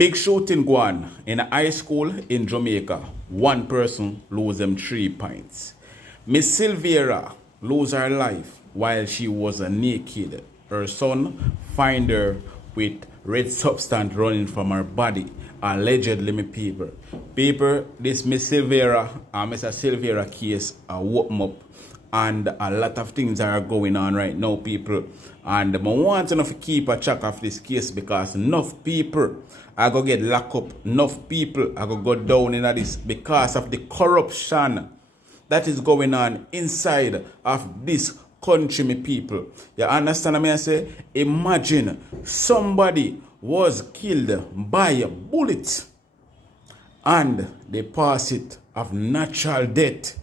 Big shooting go on in a high school in Jamaica. One person lose them 3 pints. Miss Silvera lose her life while she was naked. Her son find her with red substance running from her body. Allegedly, me people. People, this Miss Silvera and Mr. Silvera case woke me up. And a lot of things are going on right now, people. And I want enough to keep a track of this case because enough people are going to get locked up. Enough people are going to go down in this because of the corruption that is going on inside of this country, me people. You understand me? I say, imagine somebody was killed by a bullet and they pass it of natural death.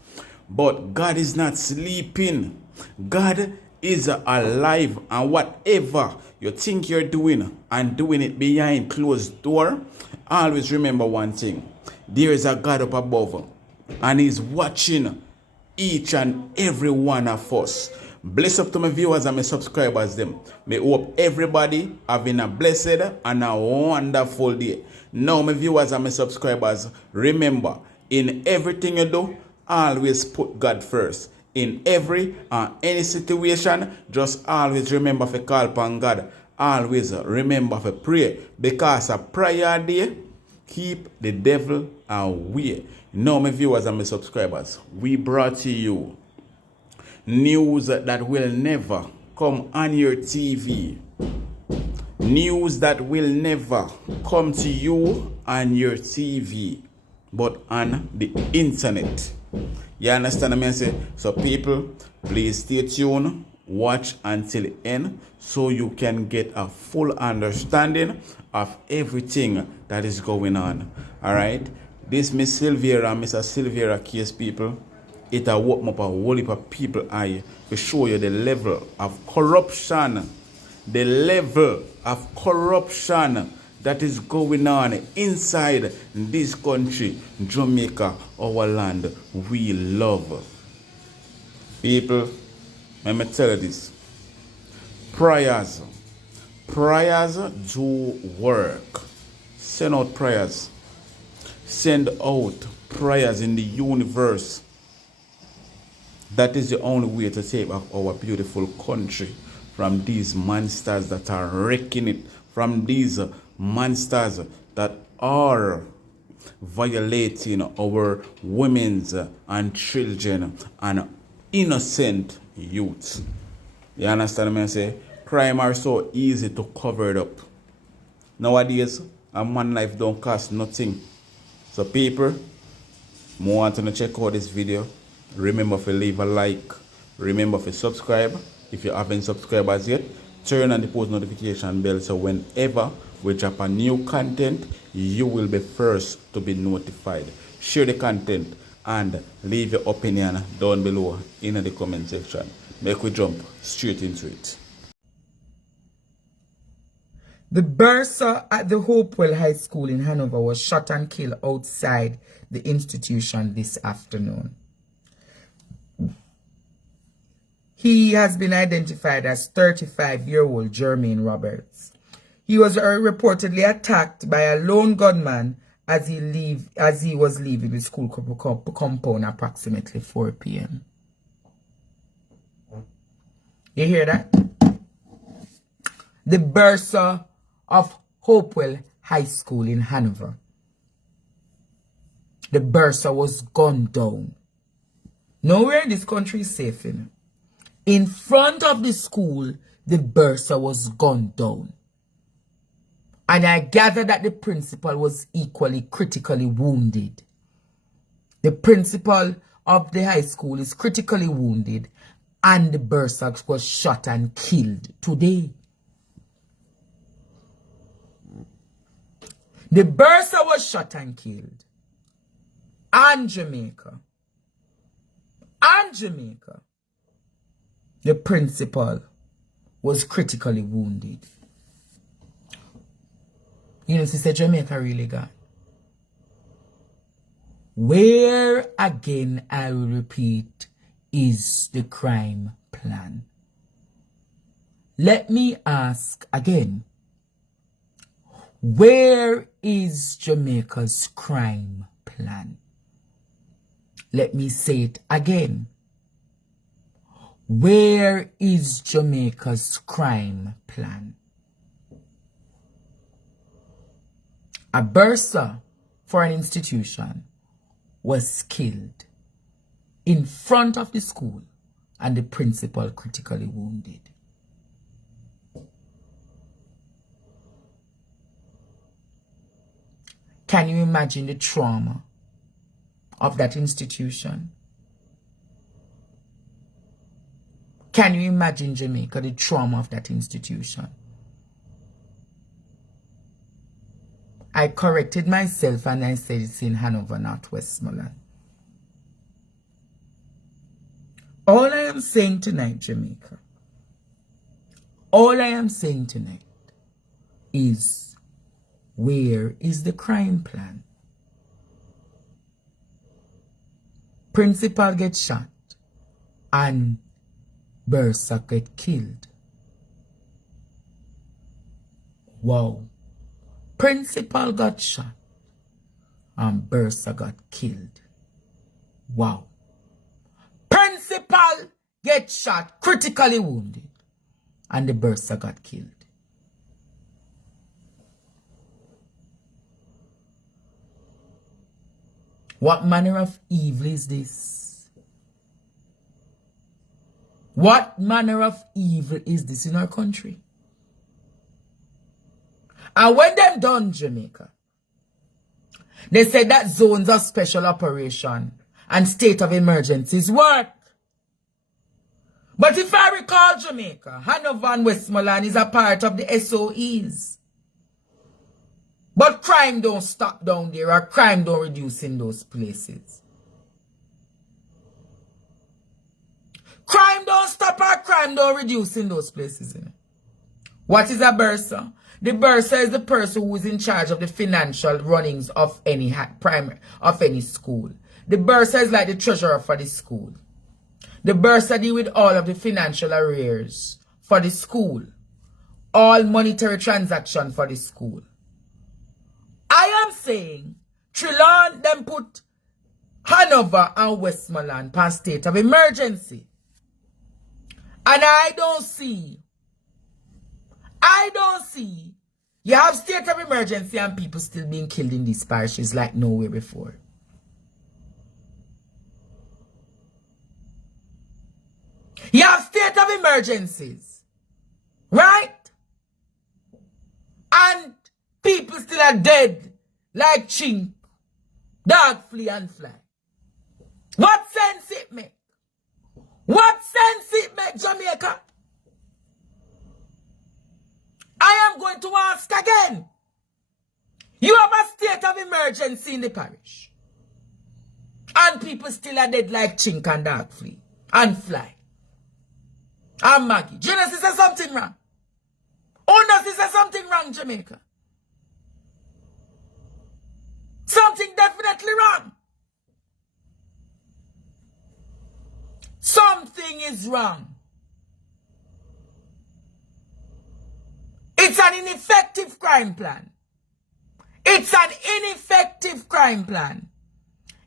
But God is not sleeping. God is alive, and whatever you think you're doing and doing it behind closed door, always remember one thing. There is a God up above and he's watching each and every one of us. Bless up to my viewers and my subscribers them. May hope everybody having a blessed and a wonderful day. Now my viewers and my subscribers, remember, in everything you do, always put God first. In every any situation, just always remember to call upon God. Always remember to pray. Because a prayer day keep the devil away. Now my viewers and my subscribers, we brought to you news that will never come on your TV. News that will never come to you on your TV, but on the internet. You understand me? I say, so people, please stay tuned, watch until the end so you can get a full understanding of everything that is going on. Alright? This Miss Silvera and Mr. Silvera case, people, it will open up a whole heap of people eye to show you the level of corruption. The level of corruption that is going on inside this country, Jamaica, our land we love. People, let me tell you this. Prayers do work. Send out prayers. Send out prayers in the universe. That is the only way to save our beautiful country from these monsters that are wrecking it, from these monsters that are violating our women's and children and innocent youth. You understand me? I say crime are so easy to cover it up. Nowadays, a man life don't cost nothing. So people, more want to check out this video. Remember to leave a like. Remember to subscribe if you haven't subscribed as yet. Turn on the post notification bell so whenever we drop a new content, you will be first to be notified. Share the content and leave your opinion down below in the comment section. Make we jump straight into it. The bursar at the Hopewell High School in Hanover was shot and killed outside the institution this afternoon. He has been identified as 35-year-old Jermaine Roberts. He was reportedly attacked by a lone gunman as he was leaving the school compound approximately 4 p.m. You hear that? The bursar of Hopewell High School in Hanover. The bursar was gunned down. Nowhere in this country is safe, you know. In front of the school, the bursar was gunned down. And I gather that the principal was equally critically wounded. The principal of the high school is critically wounded and the bursar was shot and killed today. The bursar was shot and killed. And Jamaica. The principal was critically wounded. You know, Sister Jamaica really gone. Where, again, I will repeat, is the crime plan? Let me ask again. Where is Jamaica's crime plan? Let me say it again. Where is Jamaica's crime plan? A bursar for an institution was killed in front of the school and the principal critically wounded. Can you imagine the trauma of that institution? Can you imagine, Jamaica, the trauma of that institution? I corrected myself and I said it's in Hanover, not Westmoreland. All I am saying tonight, Jamaica, all I am saying tonight is, where is the crime plan? Principal gets shot and bursar get killed. Wow. Principal got shot and bursar got killed. Wow. Principal get shot, critically wounded, and the bursar got killed. What manner of evil is this? What manner of evil is this in our country? And when them done, Jamaica, they said that zones of special operation and state of emergencies work. But if I recall, Jamaica, Hanover and Westmoreland is a part of the SOEs. But crime don't stop down there, or crime don't reduce in those places. Crime don't stop, or crime don't reduce in those places. What is a bursar? The bursar is the person who is in charge of the financial runnings of any primary, of any school. The bursar is like the treasurer for the school. The bursar deal with all of the financial arrears for the school. All monetary transaction for the school. I am saying, Trillon them put Hanover and Westmoreland per state of emergency. And I don't see, you have state of emergency and people still being killed in these parishes like nowhere before. You have state of emergencies, right? And people still are dead like chink, dog, flea and fly. What sense it make? What sense it make, Jamaica? I am going to ask again. You have a state of emergency in the parish. And people still are dead like chink and dog, flea and fly. And Maggie. Genesis says something wrong. Owners says something wrong, Jamaica. Something definitely wrong. Something is wrong. It's an ineffective crime plan. It's an ineffective crime plan.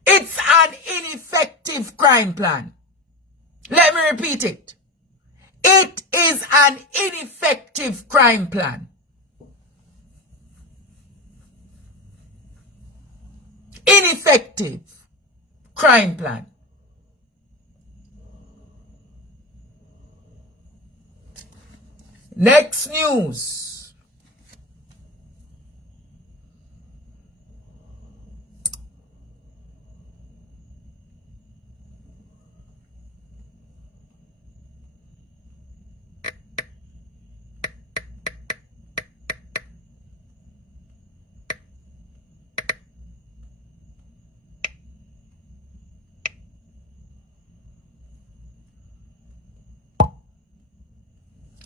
It's an ineffective crime plan. Let me repeat it. It is an ineffective crime plan. Ineffective crime plan. Next news.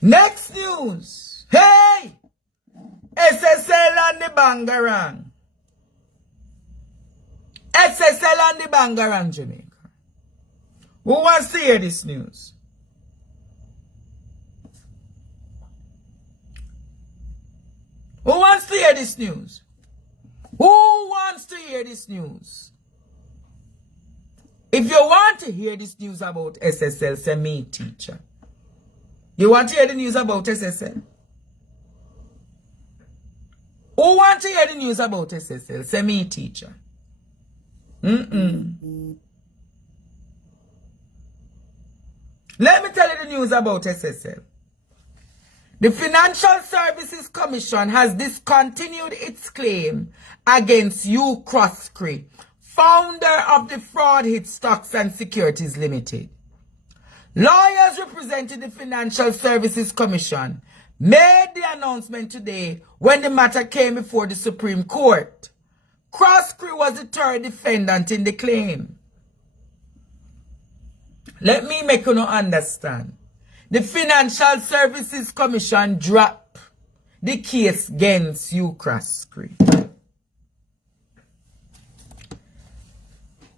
Next news. Hey! SSL and the Bangarang. SSL and the Bangarang, Jamaica. Who wants to hear this news? Who wants to hear this news? Who wants to hear this news? If you want to hear this news about SSL, say me, teacher. You want to hear the news about SSL? Who want to hear the news about SSL? Say me, teacher. Let me tell you the news about SSL. The Financial Services Commission has discontinued its claim against Hugh Croskery, founder of the fraud hit Stocks and Securities Limited. Lawyers representing the Financial Services Commission made the announcement today when the matter came before the Supreme Court. Croskery was the third defendant in the claim. Let me make you understand. The Financial Services Commission dropped the case against Hugh Croskery.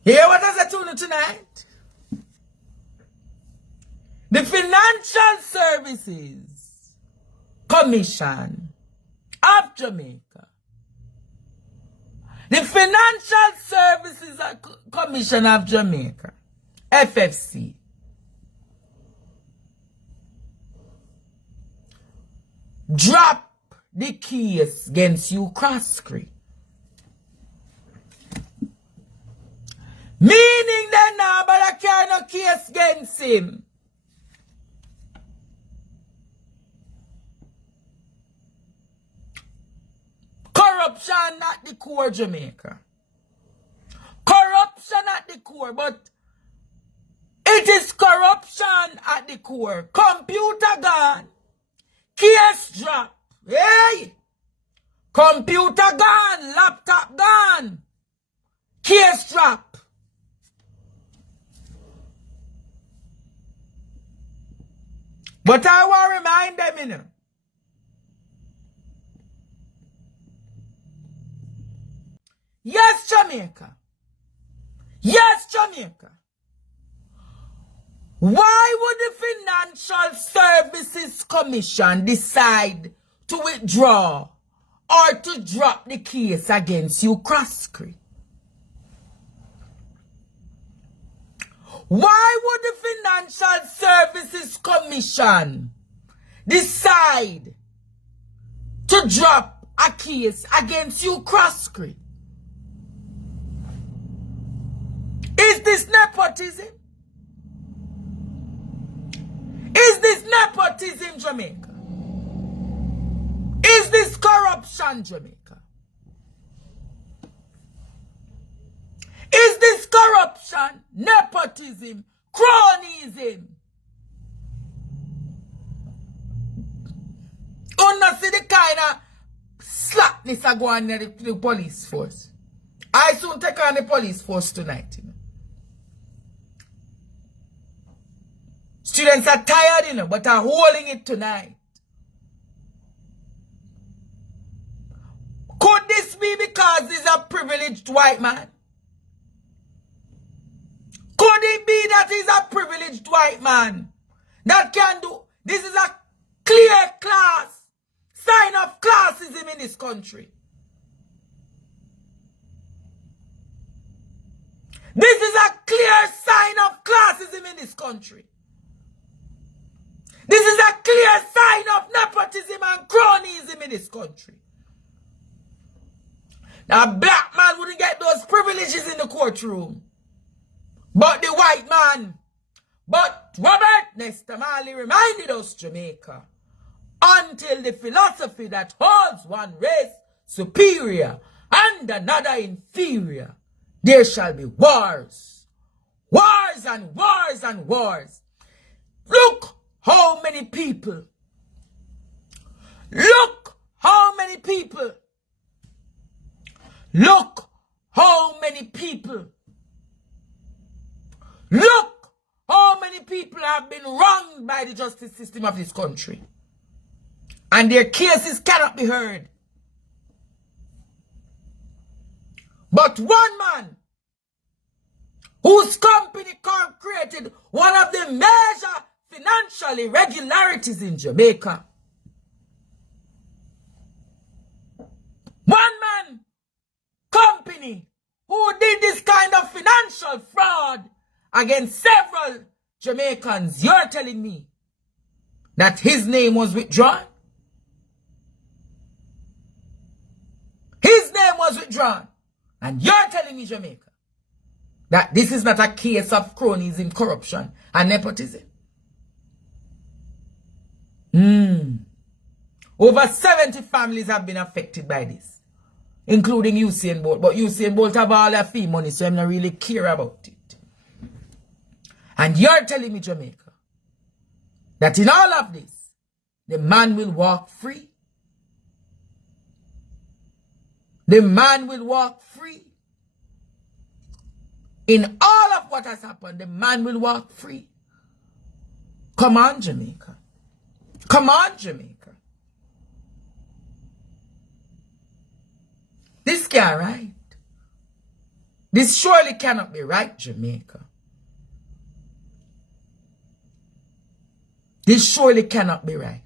Hear what I said to you tonight? The Financial Services Commission of Jamaica. The Financial Services Commission of Jamaica, FFC, drop the case against Hugh Croskery. Meaning they now but I carry no case against him. Corruption at the core, Jamaica. Corruption at the core, but it is corruption at the core. Computer gone. Case drop. Hey! Computer gone. Laptop gone. Case drop. But I want to remind them, you know. Yes, Jamaica. Yes, Jamaica. Why would the Financial Services Commission decide to withdraw or to drop the case against Hugh Croskery? Why would the Financial Services Commission decide to drop a case against Hugh Croskery? Is this nepotism? Is this nepotism, Jamaica? Is this corruption, Jamaica? Is this corruption, nepotism, cronyism? You not see the kind of slackness I go on the police force. I soon take on the police force tonight. You know. Students are tired, you know, but are holding it tonight. Could this be because he's a privileged white man? Could it be that he's a privileged white man that can do? This is a clear class, sign of classism in this country. This is a clear sign of classism in this country. This is a clear sign of nepotism and cronyism in this country. Now, a black man wouldn't get those privileges in the courtroom. But the white man. But Robert Nesta Marley reminded us, Jamaica, until the philosophy that holds one race superior and another inferior, there shall be wars. Wars and wars and wars. Look how many people. Look how many people. Look how many people. Look how many people have been wronged by the justice system of this country. And their cases cannot be heard. But one man whose company created one of the major financial irregularities in Jamaica company who did this kind of financial fraud against several Jamaicans, you're telling me that his name was withdrawn? His name was withdrawn. And you're telling me, Jamaica, that this is not a case of cronyism, corruption, and nepotism? Over 70 families have been affected by this, including Usain Bolt. But Usain Bolt have all their fee money, so I'm not really care about it. And you're telling me, Jamaica, that in all of this, the man will walk free? The man will walk free? In all of what has happened, the man will walk free? Come on, Jamaica. Come on, Jamaica. This can't right. This surely cannot be right, Jamaica. This surely cannot be right.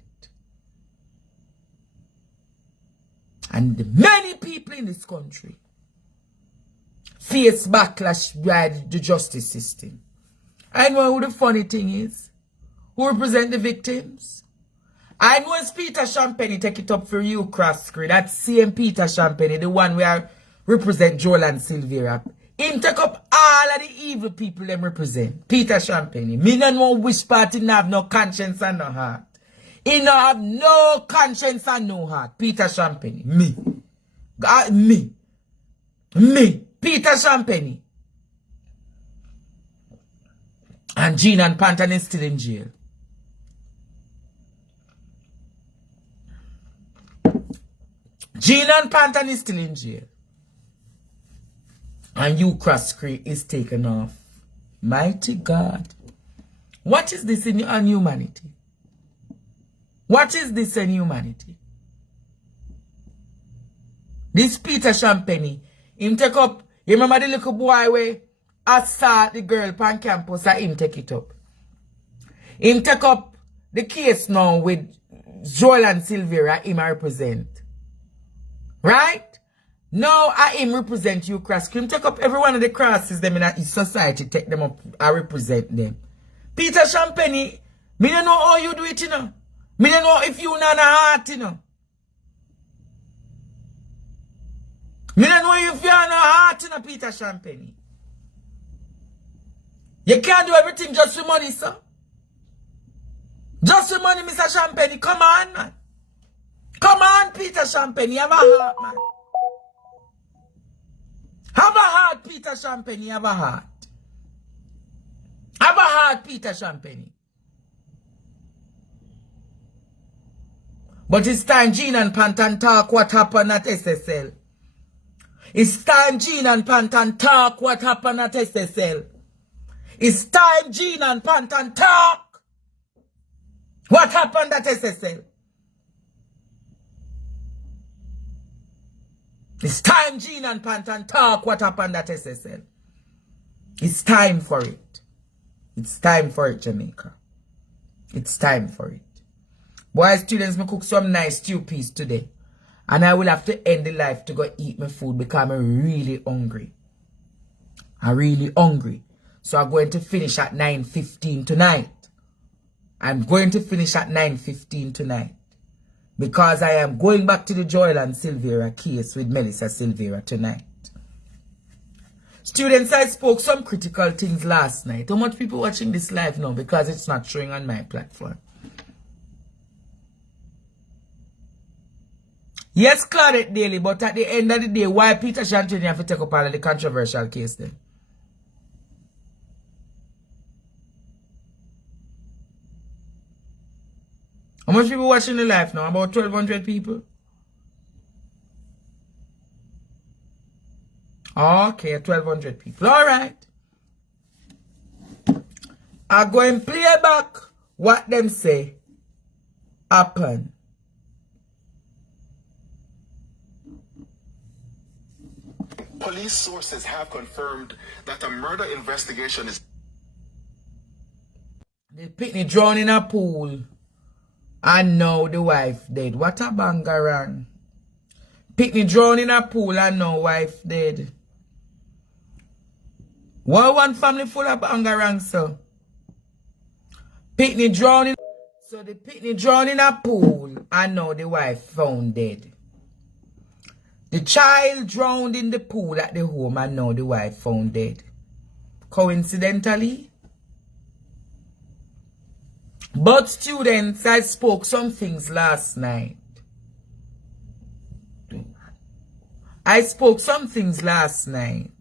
And the many people in this country face backlash by the justice system. I know who the funny thing is. Who represent the victims? I know it's Peter Champagne take it up for you, cross screen. That same Peter Champagne, the one where represent Joel and Silvera. Him take up all of the evil people them represent. Peter Champagne. Me no know which party no have no conscience and no heart. He no have no conscience and no heart. Peter Champagne. Me. Me. Peter Champagne. And Jean and Pantan is still in jail. Jean and Pantan is still in jail. And you cross screen is taken off. Mighty God. What is this in humanity? What is this in humanity? This Peter Champagne, him take up, you remember the little boy where I saw the girl on campus and him take it up. Him take up the case now with Joel and Silvera, him represent. Right? Now I him represent you cross. Him take up every one of the crosses them in his society, take them up, I represent them. Peter Champagne, me don't know how you do it, you know. Me don't know if you not a heart, you know. Me don't know if you are not a heart, you know, Peter Champagne. You can't do everything just for money, sir. Just for money, Mr. Champagne. Come on, man. Come on, Peter Champagne. You have a heart, man. Have a heart, Peter Champagne. Have a heart. Have a heart, Peter Champagne. But it's time Jean and Pantan talk what happened at SSL. It's time Jean and Pantan talk what happened at SSL. It's time Jean and Pantan talk what happened at SSL. It's time Jean and Pantan talk what happened at SSL. It's time for it. It's time for it, Jamaica. It's time for it. Boy, students, me cook some nice stew peas today. And I will have to end the life to go eat my food because I'm really hungry. I'm really hungry. So I'm going to finish at 9:15 tonight. I'm going to finish at 9:15 tonight. Because I am going back to the Joel and Silvera case with Melissa Silvera tonight. Students, I spoke some critical things last night. How much people watching this live now because it's not showing on my platform? Yes, Claudette Daily, but at the end of the day, why Peter Champagne have to take up all of the controversial case then? How much people watching the live now? About 1,200 people? Okay, 1,200 people. Alright. I'm going to play back what them say happen. Police sources have confirmed that a murder investigation is... The picnic drowned in a pool. And now the wife dead. What a bangarang. Picnic drowned in a pool and now wife dead. One family full of anger, so. Pitney drowned in. So the Pitney drowned in a pool and now the wife found dead. The child drowned in the pool at the home and now the wife found dead. Coincidentally? But students, I spoke some things last night. I spoke some things last night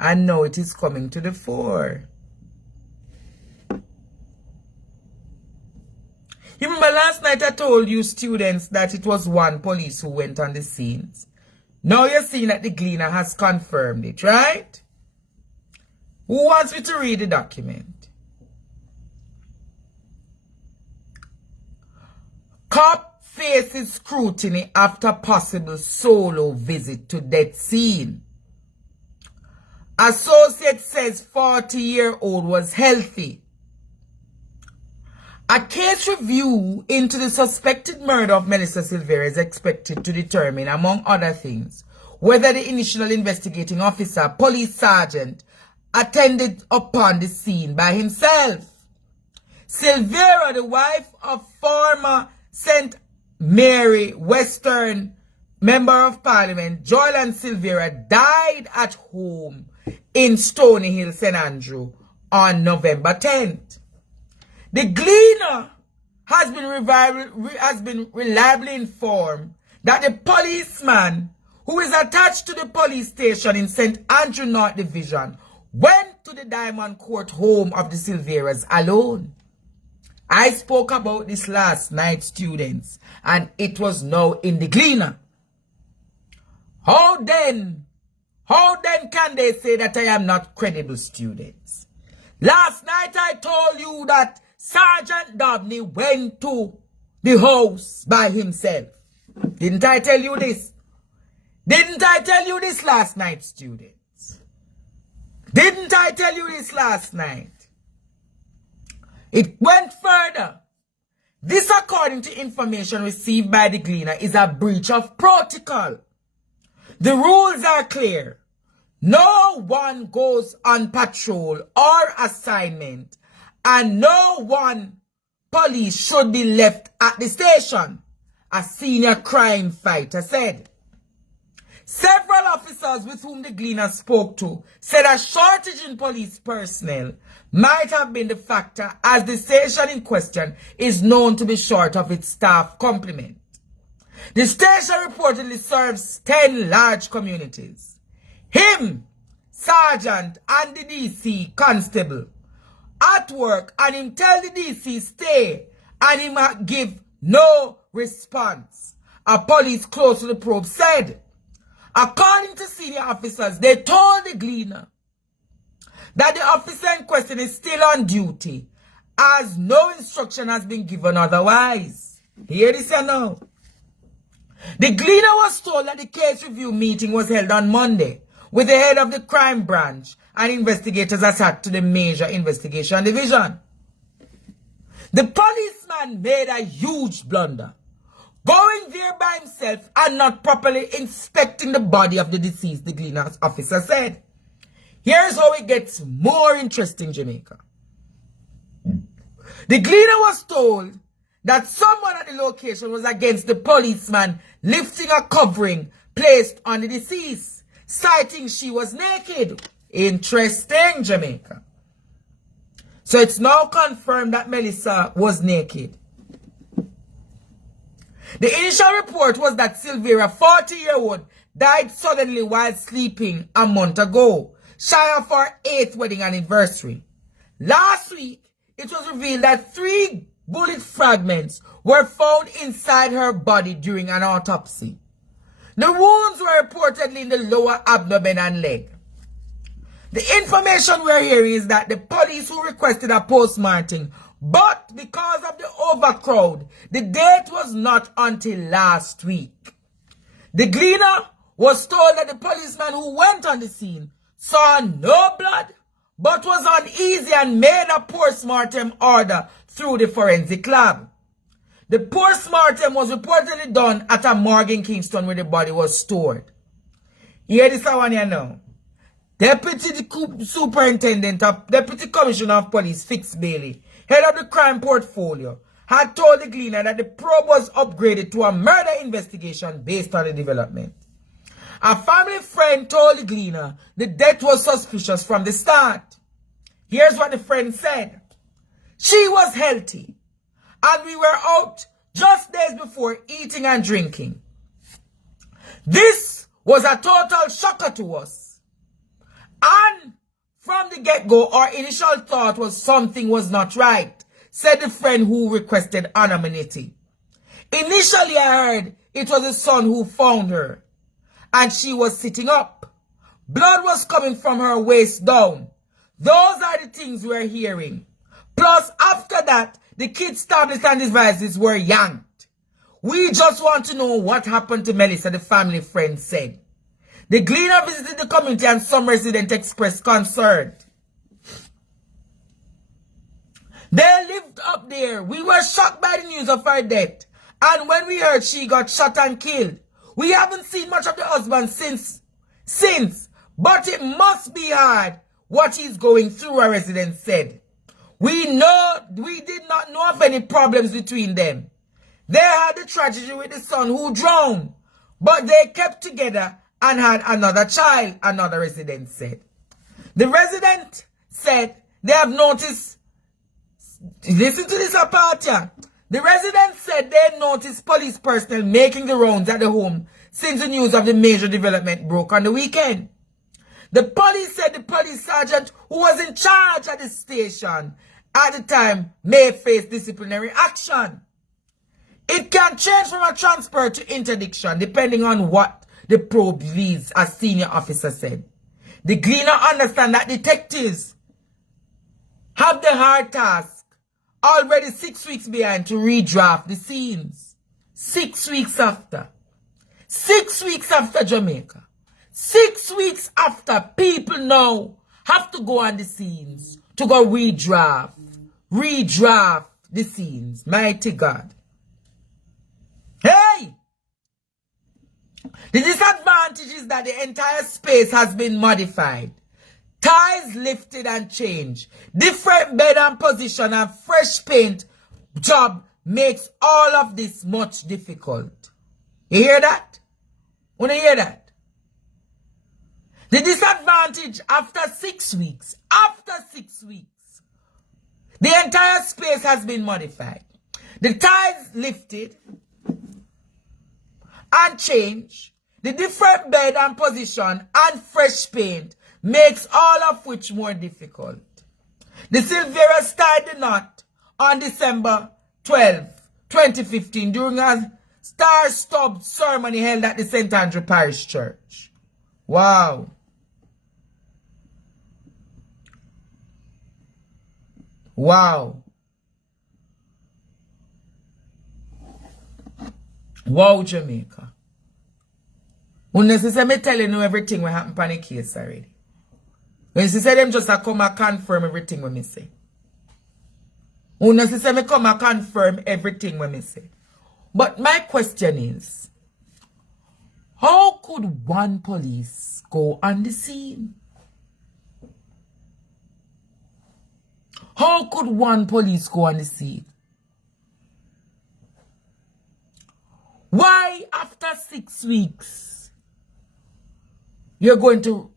and now it is coming to the fore. You remember last night I told you students that it was one police who went on the scenes. Now you're seeing that the Gleaner has confirmed it, right? Who wants me to read the document? Cop faces scrutiny after possible solo visit to death scene. Associate says 40-year-old was healthy. A case review into the suspected murder of Melissa Silvera is expected to determine, among other things, whether the initial investigating officer, police sergeant, attended upon the scene by himself. Silvera, the wife of former St. Mary Western Member of Parliament, Joyland Silvera, died at home in Stony Hill, St. Andrew on November 10th. The Gleaner has been reliably informed that the policeman who is attached to the police station in St. Andrew North Division went to the Diamond Court home of the Silveras alone. I spoke about this last night, students, and it was now in the Gleaner. How then can they say that I am not credible, students? Last night I told you that Sergeant Dabney went to the house by himself. Didn't I tell you this? Didn't I tell you this last night, students? Didn't I tell you this last night? It went further. This, according to information received by the Gleaner, is a breach of protocol. The rules are clear. No one goes on patrol or assignment, and no one police should be left at the station, a senior crime fighter said. Several officers with whom the Gleaner spoke to said a shortage in police personnel might have been the factor, as the station in question is known to be short of its staff complement. The station reportedly serves 10 large communities. Him, sergeant, and the DC constable at work, and him tell the DC stay, and him give no response. A police close to the probe said, according to senior officers, they told the Gleaner that the officer in question is still on duty, as no instruction has been given otherwise. Hear this now. The Gleaner was told that the case review meeting was held on Monday with the head of the crime branch and investigators attached to the major investigation division. The policeman made a huge blunder, going there by himself and not properly inspecting the body of the deceased, the Gleaner's officer said. Here's how it gets more interesting, Jamaica. The Gleaner was told that someone at the location was against the policeman lifting a covering placed on the deceased, citing she was naked. Interesting, Jamaica. So it's now confirmed that Melissa was naked. The initial report was that Silvera, 40-year-old, died suddenly while sleeping a month ago, shy of her 8th wedding anniversary. Last week, it was revealed that 3 bullet fragments were found inside her body during an autopsy. The wounds were reportedly in the lower abdomen and leg. The information we're hearing is that the police who requested a postmortem, but because of the overcrowd, the date was not until last week. The Gleaner was told that the policeman who went on the scene saw no blood, but was uneasy and made a postmortem order through the forensic lab. The postmortem was reportedly done at a morgue in Kingston where the body was stored. Hear this one here now. Deputy Commissioner of Police, Fitz Bailey, head of the crime portfolio, had told the Gleaner that the probe was upgraded to a murder investigation based on the development. A family friend told the Gleaner the death was suspicious from the start. Here's what the friend said. She was healthy, and we were out just days before eating and drinking. This was a total shocker to us. And from the get-go, our initial thought was something was not right, said the friend who requested anonymity. Initially, I heard it was the son who found her, and she was sitting up. Blood was coming from her waist down. Those are the things we're hearing. Plus, after that, the kids' tablets and devices were yanked. We just want to know what happened to Melissa, the family friend said. The Gleaner visited the community and some residents expressed concern. They lived up there. We were shocked by the news of her death. And when we heard she got shot and killed, we haven't seen much of the husband since. But it must be hard what he's going through, a resident said. We did not know of any problems between them. They had the tragedy with the son who drowned, but they kept together and had another child, another resident said. The resident said they have noticed, listen to this apart here. The resident said they noticed police personnel making the rounds at the home since the news of the major development broke on the weekend. The police said the police sergeant who was in charge at the station at the time may face disciplinary action. It can change from a transfer to interdiction depending on what the probe leads, as senior officer said. The Gleaner understand that detectives have the hard task already 6 weeks behind to redraft the scenes. 6 weeks after. 6 weeks after Jamaica. 6 weeks after, people now have to go on the scenes to go redraft the scenes. Mighty God. Hey! The disadvantage is that the entire space has been modified. Ties lifted and changed. Different bed and position and fresh paint job makes all of this much difficult. You hear that? Wanna hear that? The disadvantage after 6 weeks, the entire space has been modified. The ties lifted and changed. The different bed and position and fresh paint makes all of which more difficult. The Silvera tied the knot on December 12, 2015 during a star-studded ceremony held at the St. Andrew Parish Church. Wow. Wow. Wow, Jamaica. Unless say me telling you everything what happened on the case already. When you say them just a come and confirm everything what me say. Unless say me come and confirm everything what me say. But my question is, how could one police go on the scene? How could one police go on the scene? Why after 6 weeks you're going to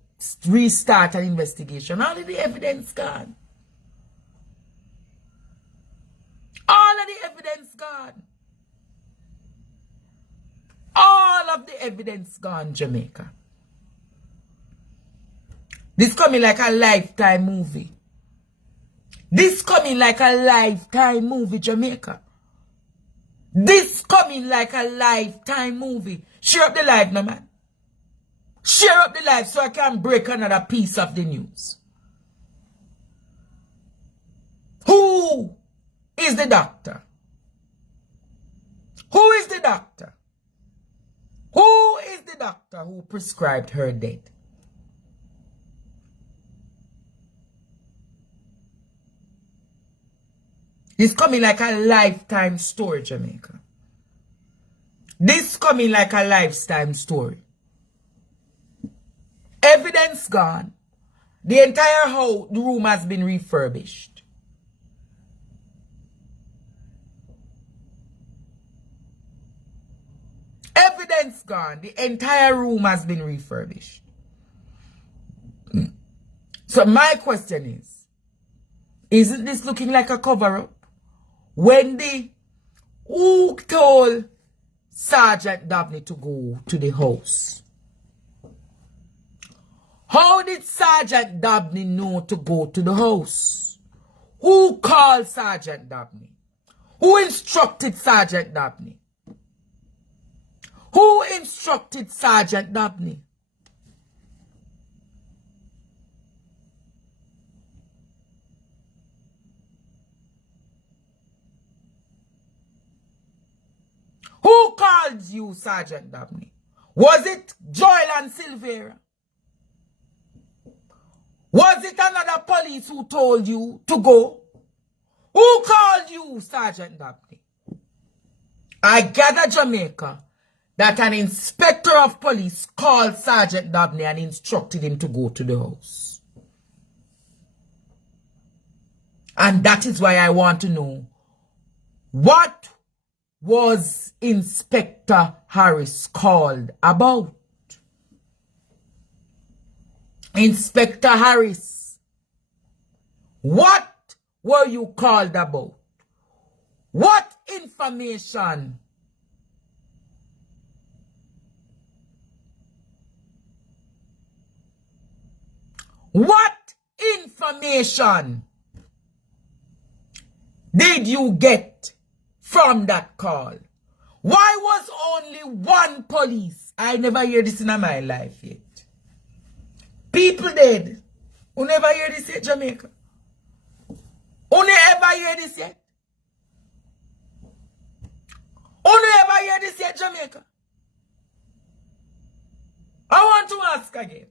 restart an investigation? All of the evidence gone. All of the evidence gone. All of the evidence gone, Jamaica. This coming like a Lifetime movie. This coming like a Lifetime movie, Jamaica. This coming like a Lifetime movie. Share up the live, no man. Share up the live so I can break another piece of the news. Who is the doctor? Who is the doctor? Who is the doctor who prescribed her death? This coming like a Lifetime story, Jamaica. This coming like a Lifetime story. Evidence gone. The entire room has been refurbished. Evidence gone. The entire room has been refurbished. So my question is, isn't this looking like a cover-up? Wendy, who told Sergeant Dabney to go to the house? How did Sergeant Dabney know to go to the house? Who called Sergeant Dabney? Who instructed Sergeant Dabney? Who instructed Sergeant Dabney? Who called you, Sergeant Dabney? Was it Joel and Silvera? Was it another police who told you to go? Who called you, Sergeant Dabney? I gather, Jamaica, that an inspector of police called Sergeant Dabney and instructed him to go to the house. And that is why I want to know, what was Inspector Harris called about? Inspector Harris, what were you called about? What information? What information did you get from that call? Why was only one police? I never hear this in my life yet. People dead. Who never hear this yet, Jamaica? Who never hear this yet? Who never hear this yet, Jamaica? I want to ask again.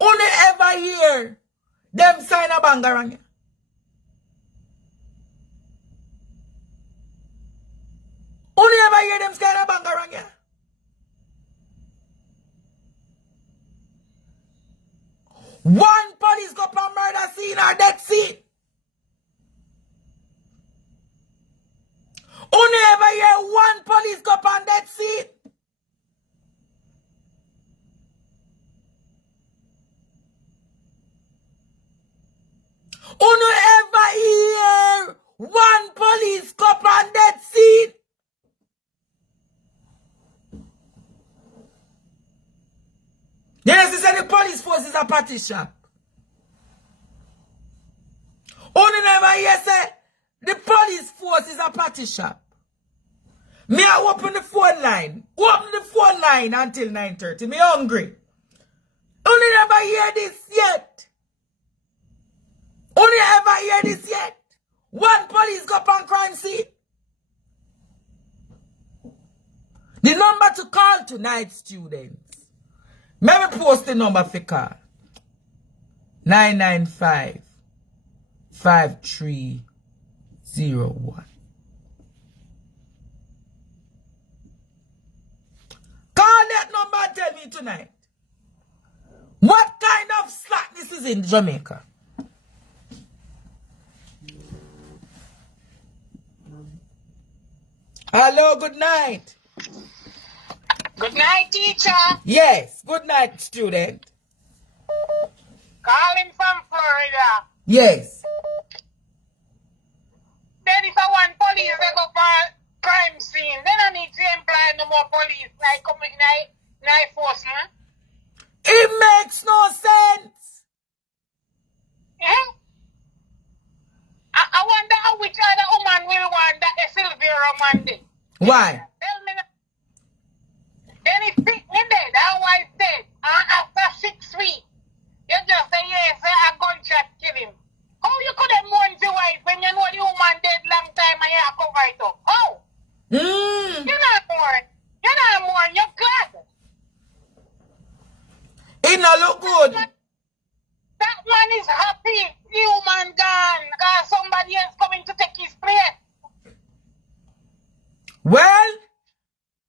Who ever hear them sign a bangarang? Who ever hear them sign a bangarang? One police go from murder scene or death scene. Who ever hear one police go from death scene? Who ever hear one police go from death scene? Yes, they say the police force is a party shop. Only never hear say the police force is a party shop. Me I open the phone line. Open the phone line until 9:30. Me hungry. Only never hear this yet. Only ever hear this yet. One police go on crime scene. The number to call tonight, students. Maybe post the number for call. 995-5301. Call that number and tell me tonight. What kind of slackness is in Jamaica? Hello, good night. Good night, teacher. Yes, good night, student. Calling from Florida. Yes. There is a one police that go for crime scene. Then I need to employ no more police. Like come in night force, man. It makes no sense. Yeah? I wonder which other woman will want that Silvera Monday. Why? Tell me. Then it's sick me dead. Our wife dead. And after 6 weeks, you just say, yes, a gunshot kill him. How you could have mourned your wife when you know the woman dead long time and you have cover it up? How? You're not mourn. You're not mourn. You're glad. It not look good. That man is happy. The woman gone. Because somebody else coming to take his place. Well,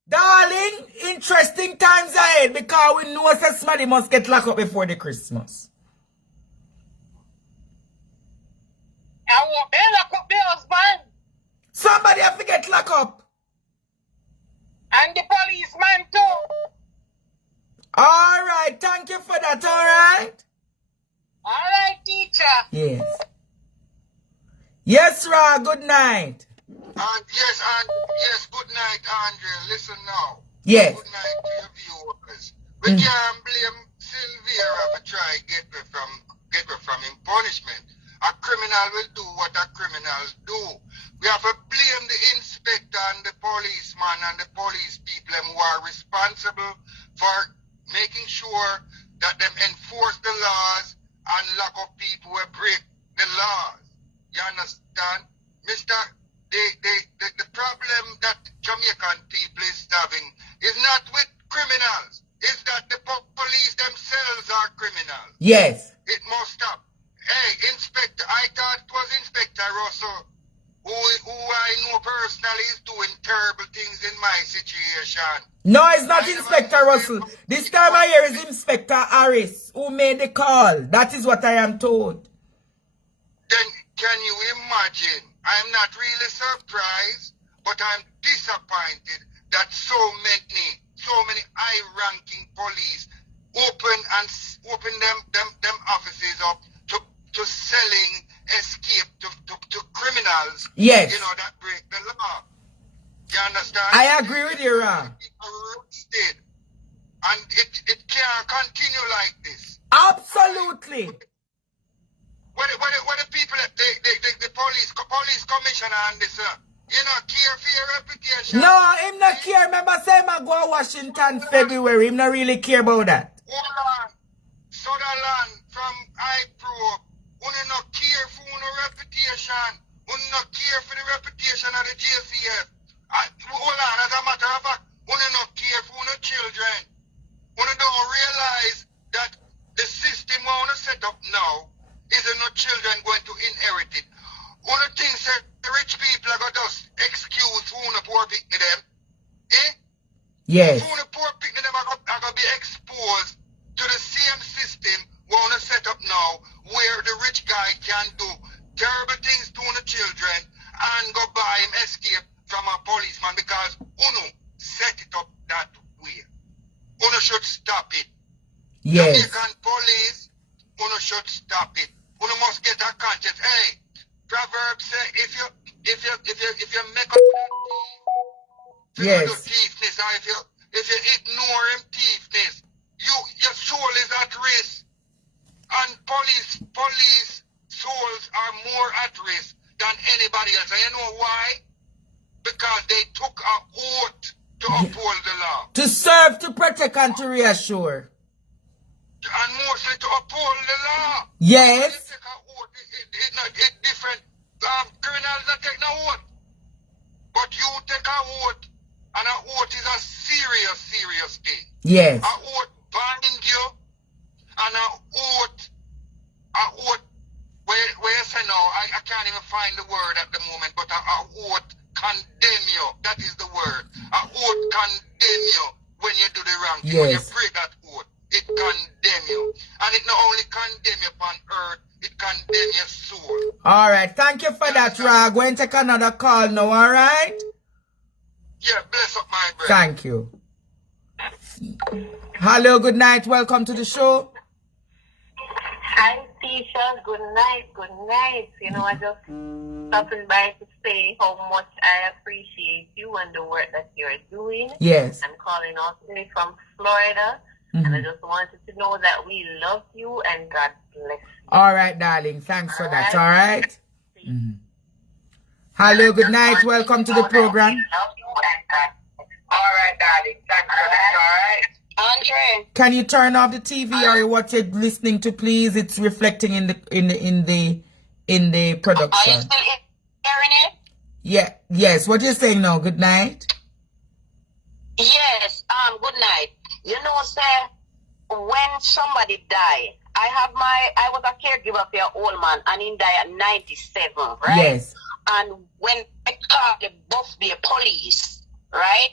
darling, interesting times ahead because we know that somebody must get locked up before the Christmas. up. And the policeman too. All right, thank you for that, all right? All right, teacher. Yes. Yes, Ra, good night. Yes, good night, Andre. Listen now. Yes. Good night to your viewers. We can't blame Silvera for trying to get me from him punishment. A criminal will do what a criminal do. We have to blame the inspector and the policeman and the police people who are responsible for making sure that them enforce the laws and lock up people who break the laws. You understand? The problem that Jamaican people is having is not with criminals. It's that the police themselves are criminals. Yes. It must stop. Hey, Inspector, I thought it was Inspector Russell, who I know personally is doing terrible things in my situation. No, it's not Inspector Russell. This time I hear is Inspector Harris who made the call. That is what I am told. Then can you imagine? I'm not really surprised, but I'm disappointed that so many high-ranking police open them offices up to selling escape to criminals. Yes. You know, that break the law. You understand? I agree with you, Ra. Arrested. And it can't continue like this. Absolutely. What the people, the police commissioner and this, you know, care for your reputation? No, him not care. Remember, say him go to Washington February. Him not really care about that. Hold on. Sutherland from iPro, who not care for your reputation, who not care for the reputation of the JCF. Hold on, as a matter of fact, who not care for your children. Who don't realize that the system we want to set up now is no children going to inherit it. One of the things that the rich people are going to just excuse who the poor people them. Eh? Yes. Who the poor people them are going to be exposed to the same system we want to set up now, where the rich guy can do terrible things to the children and go buy him escape from a policeman because Uno set it up that way. Uno should stop it. Yes. Jamaican police, Uno should stop it. Uno must get a conscience. Hey, Proverbs say if you make up that Yes. thiefness, or if you ignore him thiefness, your soul is at risk. And police souls are more at risk than anybody else. And you know why? Because they took an oath to uphold the law. To serve, to protect, and to reassure. And mostly to uphold the law. Yes. Take an oath, it's different. Criminals don't take no oath. But you take an oath, and an oath is a serious thing. Yes. An oath bind you, and an oath, where you say no, I can't even find the word at the moment, but an oath condemn you. That is the word. An oath condemn you when you do the wrong thing. Yes. When you break that oath, it condemn you. And it not only condemn you upon earth, it condemn your soul. All right. Thank you for that, Ra. Go and take another call now, all right? Yeah, bless up my breath. Thank you. Hello, good night. Welcome to the show. Hi, Tisha. Good night. Good night. You know, I just stopping by to say how much I appreciate you and the work that you're doing. Yes. I'm calling all today from Florida, and I just wanted to know that we love you and God bless you. All right, darling. Thanks for that. All right. Hello, good night. Welcome to the program. All right, darling. Thanks for that. All right. Andre. Can you turn off the TV or what you're listening to, please? It's reflecting in the Are you production. still hearing it? Yeah. Yes. What you saying now? Good night. Yes. Good night. You know, sir, when somebody die, I was a caregiver for an old man, and he died at 97, right? Yes. And when I called the Buffalo police, right?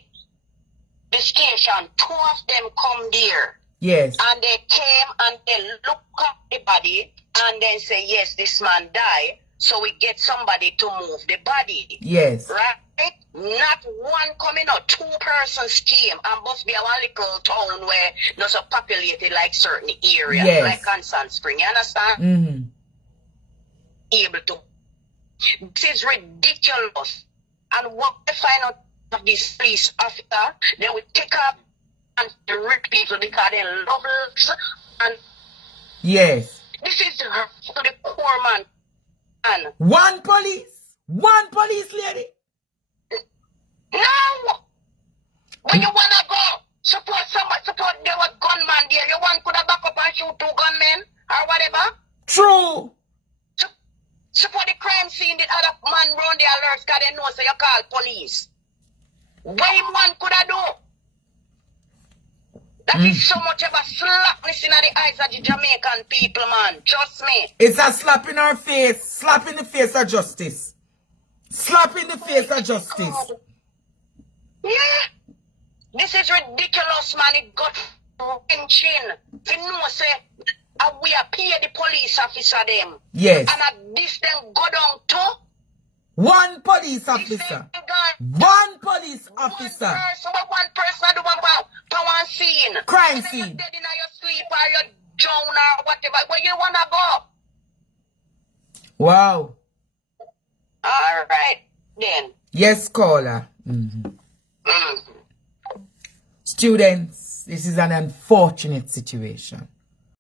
The station, two of them come there. Yes. And they came and they look at the body and then say, yes, this man died. so we get somebody to move the body. Yes. Right? Not one coming out, 2 persons came, and must be a little town where not so populated like certain areas, Yes. like Constant Spring. You understand? Mm-hmm. Able to. This is ridiculous. And what we find out of this police officer, then we take up and rip people because they love us. And Yes. this is for the poor man. And One police lady. no! When you wanna go, support somebody, support there was gunman there. You want could have back up and shoot 2 gunmen or whatever. True. Support the crime scene, the other man run the alerts because they know so you call police. What him one could have do? That is so much of a slackness in the eyes of the Jamaican people, man. Trust me. It's a slap in our face. Slap in the face of justice. Slap in the face of justice. Yeah. This is ridiculous, man. It got chin. You know, say, we are pay the police officer them. Yes. And at this then go down to One police officer. One police officer. One person do one scene. Crime You're scene. dead in your sleep or you're drowned or whatever. Where you wanna go? Wow. All right, then. Yes, caller. Students, this is an unfortunate situation.